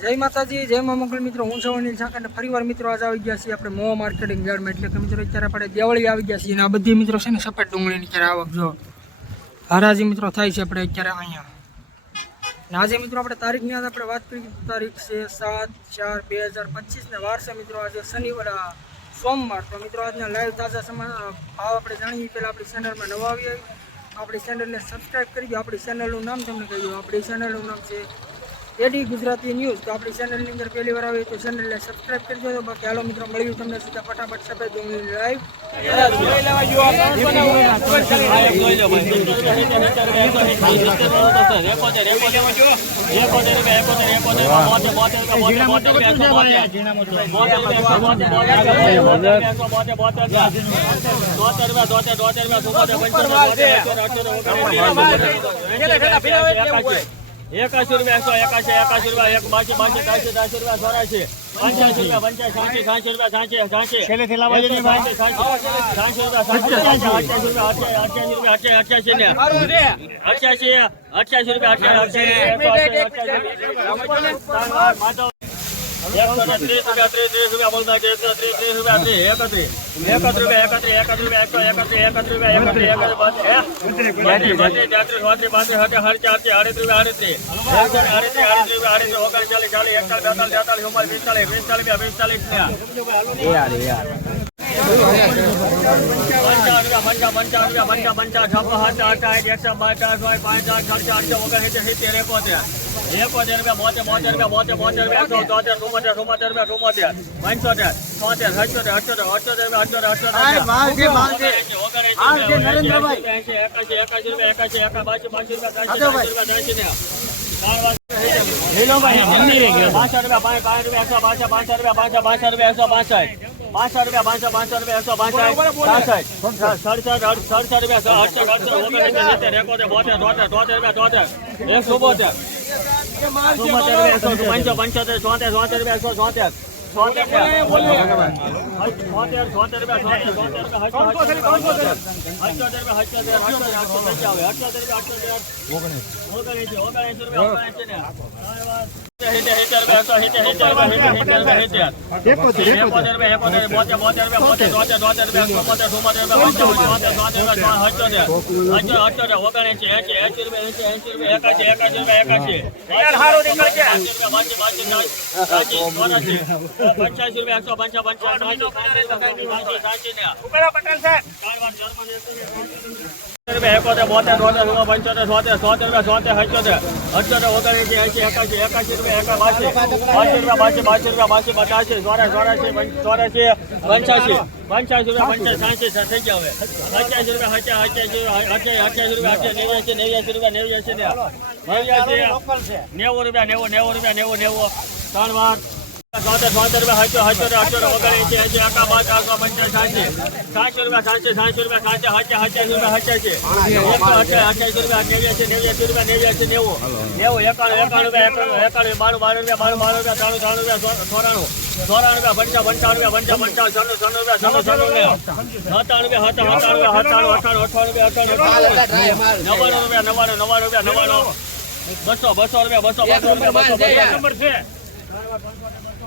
જય માતાજી, જય મા મંગળ મિત્રો. હું છું અનિલ ઠાકર અને ફરીવાર મિત્રો આજે આવી ગયા છીએ આપણે મોવા માર્કેટિંગ યાર્ડમાં. એટલે કે મિત્રો અત્યારે આપણે દિવાળી આવી ગયા છીએ અને આ બધી મિત્રો છે ને સફેદ ડુંગળીની અત્યારે આવક જો. હરાજી મિત્રો થાય છે આપણે અત્યારે અહીંયા. અને આજે મિત્રો આપણે તારીખની આજે આપણે વાત કરી તારીખ છે સાત ચાર બે હજાર પચીસ ને વાર છે મિત્રો આજે શનિવાર, આ સોમવાર. તો મિત્રો આજના લાઈવ તાજા સમા ભાવ આપણે જાણીએ પહેલાં આપણી ચેનલમાં નવા આવી આપણી ચેનલને સબસ્ક્રાઈબ કરી દો. આપણી ચેનલનું નામ તમને કહી દઉં. આપણી ચેનલનું નામ છે એડી ગુજરાતી ન્યૂઝ તો આપણી ચેનલની અંદર પહેલી વાર આવી તો ચેનલને સબસ્ક્રાઇબ કરજો તો બાકી હાલો મિત્રો મળ્યું તમને સીધા ફટાફટ સફેદ ડુંગળી લાઈવ એકાશી રૂપિયા એકસો એકાશી એકાશી રૂપિયા એક બાસી બાસી ત્રાસી ત્રાસી રૂપિયા ચોરાશી પંચ્યાસી રૂપિયા પંચ્યાસી સાંસી રૂપિયા સાંસી સાંસી છેલ્લેથી લાવવા સાંસી સાંસી સાંસી રૂપિયા અઠ્યાસી રૂપિયા અઠ્યાસી રૂપિયા અઠ્યાસી અઠ્યાસી ને. અઠ્યાસી અઠ્યાસી રૂપિયા અઠ્યાસી એકસો ને ત્રીસ રૂપિયા ત્રીસ ત્રીસ રૂપિયા બોલતા ત્રીસ ત્રીસ રૂપિયા ત્રીસ એકત્રીસ એકત્રીસ રૂપિયા એકત્રીસ એકત્રીસ રૂપિયા એકસો એકત્રીસ એકત્રીસ રૂપિયા એકત્રીસ એકત્રીસ બાત્રીસ બત્રીસ તેત્રીસ ચોત્રીસ પાંત્રીસ સત્તર અડચાલીસ અડત્રીસ રૂપિયા અડત્રીસ અડત્રીસ અડત્રીસ રૂપિયા અડત્રીસ ઓગણચાલીસ ચાલીસ એકતાલીસ બેતાલીસ તેતાલીસ ચુમ્માલીસ પિસ્તાલીસ પિસ્તાલીસ રૂપિયા પંચા પંચા રૂપિયા પંચા પંચા છપ્પન સાત આઠ આઠ એકસો બાર ચાર પાંચ આઠ ખર્ચા આઠસો ઓગણસિત્તેર સિત્તેર એકોતેર એકોતેર રૂપિયા બોતેર બોતેર રૂપિયા બોતેર રૂપિયા તોતેર ચુમ્મોતેર ચુમ્મોતેર રૂપિયા ચુમ્મોતેર પંચોતેર રૂપિયા પાંચ રૂપિયા. પાંચ રૂપિયા રૂપિયા પાંચ પાંચ રૂપિયા એકસો પાસઠ પાસઠ રૂપિયા પાસઠ પાંચ રૂપિયા પાંચસો રૂપિયા એકસો બોતેર. પંચો પંચોતેર ચોતેર ચોતેર રૂપિયા એકસો ચોતેર ચોતેર છોતેર છોતેર રૂપિયા છોતેર પંચ્યાસી રૂપિયા એકસો પંચા પંચાવન પટેલ ને પંચોતેર છોતેર છોતેર રૂપિયા છોતેર અઠ્યોતેર અઠ્યોતેર ઓગણએંસી એસી એકાશી એકાશી રૂપિયા એકા બાસી બાસી રૂપિયા બાસી બાસી રૂપિયા બાસી પચાસી, ચોરાસી ચોરાસી ચોરાસી, પંચ્યાસી પંચ્યાસી રૂપિયા, પંચ્યાસી થઈ ગયા હવે. અઠ્યાસી રૂપિયા હચ્યા અઠ્યાસી અઠ્યાસી રૂપિયા રૂપિયા, નેવ્યાસી નેવ્યાસી, નેવું રૂપિયા, નેવું નેવું રૂપિયા નેવું નેવું, ત્રણ વાર. ચોતેર ચોતેર રૂપિયા હચો હચો હચો ઓગણએંસી એંસી એકા બાર ચારસો સાતસો રૂપિયા સાંસી સાતસો રૂપિયા હચ્યા હચ્યાસી રૂપિયા હચ્યાસી એકસો રૂપિયા નેવ્યાસી નેવ્યાસી રૂપિયા નેવ્યાસી નેવું. નેવું એકાણું એકાણું રૂપિયા એકાણું બાણું બાણું રૂપિયા બાણું બાણું રૂપિયા ત્રાણું ત્રાણું રૂપિયા ચોરાણું. ચોરાણું રૂપિયા પંચા પંચાવન રૂપિયા પંચા પંચાવન રૂપિયા છન્નું છન્નું રૂપિયા. સત્તાણું રૂપિયા સત્તાણું અઠાણું અઠાણું અઠાણું રૂપિયા અઠાણું નવ્વાણું રૂપિયા નવ્વાણું નવ્વાણું રૂપિયા નવ્વાણું. બસો બસો રૂપિયા બસો બસો રૂપિયા બસો નંબર છે.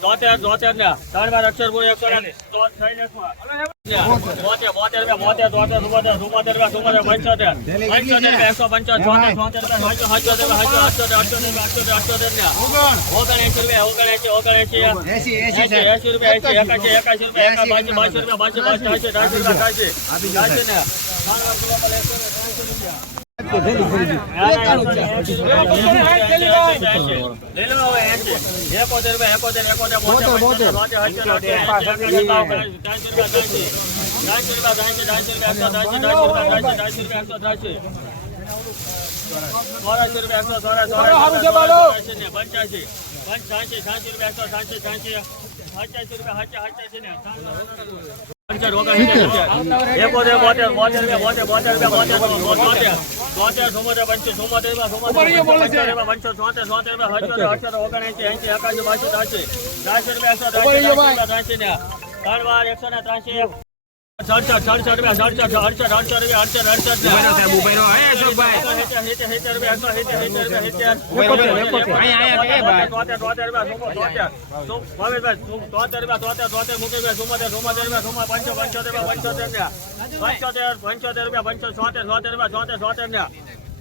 તોતેર, તોતેર રૂપિયા, સુમો, તોતેર. સુ- ભાવેશભાઈ, સુ- તોતેર રૂપિયા, તોતેર, તોતેર, મુકેશભાઈ, ચુમ્મોતેર, ચુમ્મોતેર રૂપિયા, ચુમ્મો, પંચો, પંચોતેર રૂપિયા, ને. પંચોતેર, પંચોતેર રૂપિયા, પંચો, છોતેર, છોતેર રૂપિયા, છોતેર, એકસો ને.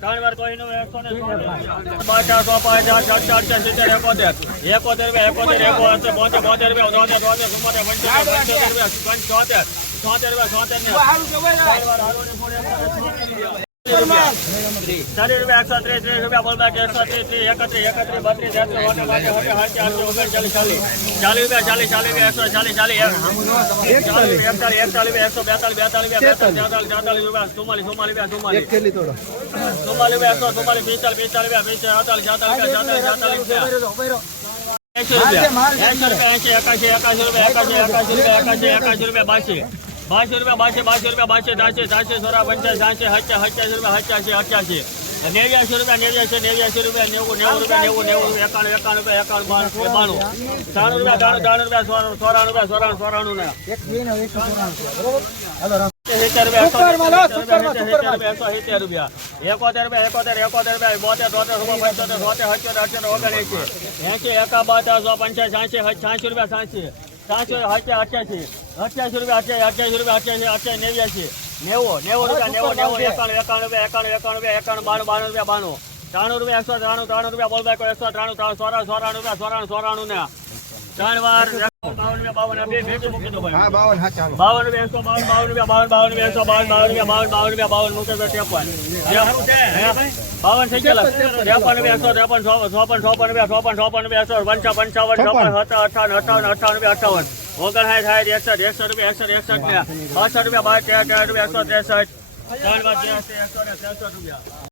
ત્રણ વાર કોઈનું એકસો ને છોતેર. પાંચ ચાર અડસઠ, અડસઠ, સિત્તેર, એકોતેર. એકોતેર રૂપિયા, એકોતેર, એકોતેર, બોતેર, બોતેર રૂપિયા, ચોતેર તોતેર, ચુમ્મોતેર, પંચોતેર, પંચોતેર રૂપિયા, પંચ- છોતેર. છોતેર રૂપિયા, છોતેર ને. ત્રણ વાર હારું ને ફોન એકોતેર, છોતેર રૂપિયા. ચાલીસ રૂપિયા એકસો ત્રીસ ત્રીસ રૂપિયા બોલબાગ એકસો ત્રીસ ત્રીસ એકત્રીસ એકત્રીસ બત્રીસ તેત્રીસ ઓટે વાટે હોટે હાટે આઠસો ઓગણચાલીસ ચાલીસ ચાલીસ રૂપિયા ચાલીસ ચાલીસ રૂપિયા એકસો ચાલીસ ચાલીસ એકતાલીસ એકતાલીસ એકતાલીસ રૂપિયા એકસો બેતાલીસ બેતાલીસ રૂપિયા બેતાલીસ તેતાલીસ રૂપિયા ચુમ્માલીસ ચુમ્માલીસ રૂપિયા ચુમ્માલીસ ચુમ્માલીસ રૂપિયા એકસો ચુમ્માલીસ પિસ્તાલીસ પિસ્તાલીસ રૂપિયા પિસ્તાલીસ અડતાલીસ અડતાલીસ રૂપિયા એંશી રૂપિયા એંશી રૂપિયા એંશી એકાશી એકાશી રૂપિયા એકાશી એકાશી રૂપિયા એકાશી એકાશી રૂપિયા બાસી બાસી રૂપિયા બારસો બારસો રૂપિયા બારસો ચારસો ચારસો સોરા પંચાસ ચારસો હચ્યા હચ્યાસી રૂપિયા હચ્યાસી અઠ્યાસી નેવ્યાસી રૂપિયા નેવ્યાસી નેવ્યાસી રૂપિયા નેવું નેવું રૂપિયા નેવું નેવું એકાણું એકાણું રૂપિયા એકાણું બાણું બાણું ત્રાણું રૂપિયા ત્રાણું ત્રાણું રૂપિયા સોરાણું સોરાણું રૂપિયા સોરાણું સોરાણું ને સિત્તેર રૂપિયા સિત્તેર એકોતેર રૂપિયા એકોતેર એકોતેર રૂપિયા બોતેર તોતેર રૂપિયા પંચોતેર સોતેર અઠ્યોતેર અઠ્યોતેર ઓગણએંસી એકા બાતા સો પંચાસી સાંસી છ્યાસી રૂપિયા સાંસી. હચ્યા અઠ્યાસી અઠ્યાસી રૂપિયા અઠ્યાસી રૂપિયા અઠ્યાસી નેવ્યાસી નેવો નેવું રૂપિયા નેવો નેવું એકાણું એકાણું રૂપિયા એકાણું એકાણું રૂપિયા એકાણું બાણું બાણું રૂપિયા બાણું. ત્રાણું રૂપિયા એકસો ત્રાણું ત્રાણું રૂપિયા બોલબાકો એકસો ત્રાણું ત્રણ સોરાણું સોરાણું રૂપિયા સોરાણું સોરાણું ને ત્રણ વાર બાવન રૂપિયા એકસો બાવન બાવન રૂપિયા બાવન બાવન રૂપિયા એકસો બાવન બાવન રૂપિયા બાવન બાવન રૂપિયા બાવન મૂકે તો ત્રેપન બાવન થઈ ગયેલા. ત્રેપન રૂપિયા એકસો. ત્રેપન સો- ચોપન ચોપન રૂપિયા ચોપન ચોપન રૂપિયા એકસો પંચાવન પંચાવન ચોપન અઠાવન અઠાવન અઠાવન રૂપિયા અઠાવન ઓગણસાઠ સાઠ એકસઠ એકસઠ રૂપિયા એકસઠ એકસઠ ને છસઠ રૂપિયા બાર તેર તેર રૂપિયા એકસો ત્રેસઠ ત્રણ વાર ત્રેસઠ એકસો ને ત્રેસઠ રૂપિયા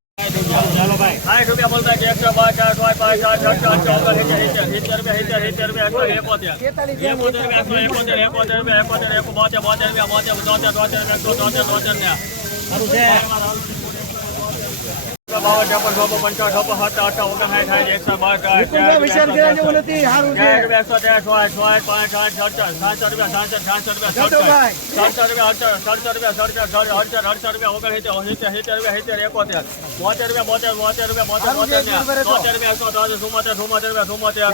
સાઠ રૂપિયા બોલતા એકસો બાર ચાર પાંચ પાંચ સાત અઠસો અઠસો ઓગણ સિત્તેર સિત્તેર રૂપિયા સિત્તેર સિત્તેર રૂપિયા એકસો એકોતેર એકોતેર એકોતેર રૂપિયા એકોતેર એક બોતેર બોતેર રૂપિયા બોતેર તોતેર રૂપિયા એકસો તોતેર તોતેર ને બાવન ચોપન ચોપન પંચાવન ચોપન સત્તર અઠા ઓગણસાઠ સાઠ એકસો એકસો તેર છ છ પાંચ સાત સડસઠ સાતસો રૂપિયા સાતસો સાતસો રૂપિયા સડસઠ રૂપિયા અડસઠ સડસઠ રૂપિયા સડસઠ અડસઠ અડસઠ રૂપિયા ઓગણસિત્તેર સિત્તેર સિત્તેર રૂપિયા સિત્તેર એકોતેર બોતેર રૂપિયા બોતેર બોતેર રૂપિયા બોતેર બોતેર ને તોતેર રૂપિયા એકસો તોતેર ચુમ્મોતેર ચુમ્મોતેર રૂપિયા ચુમ્મોતેર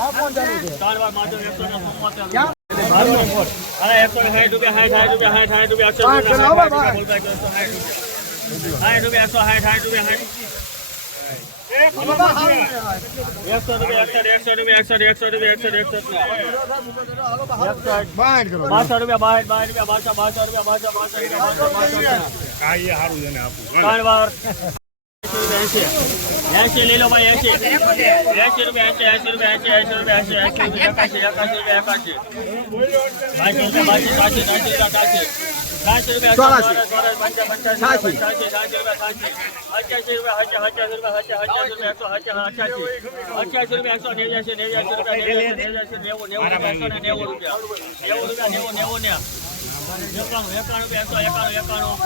ત્રણ વાર માત્ર એકસો ચુમ્મોતેર અરે એકસો સાઠ રૂપિયા રૂપિયા સાઠ રૂપિયા અક્ષર રૂપિયા. સાઠ રૂપિયા એકસો સાઠ સાઠ રૂપિયા સાઠ એકસો રૂપિયા એકસઠ એકસઠ રૂપિયા એકસઠ એકસઠ રૂપિયા એકસઠ એકસઠ બાસઠ રૂપિયા બાસઠ બાસઠ રૂપિયા બાસઠ બાસઠ રૂપિયા બાસઠ બાસઠ રૂપિયા બાસઠ બાસઠ ત્રણ વાર એસી એસી લીલો ભાઈ એસી એસી રૂપિયા એસી એસી રૂપિયા એસી એસી રૂપિયા એસી એસી રૂપિયા એકાસી એકાસી રૂપિયા એકાસી બાસી રૂપિયા બાસી બાસી ચોરાસી નેવું એકાણું એકાણું એકાણું એકાણું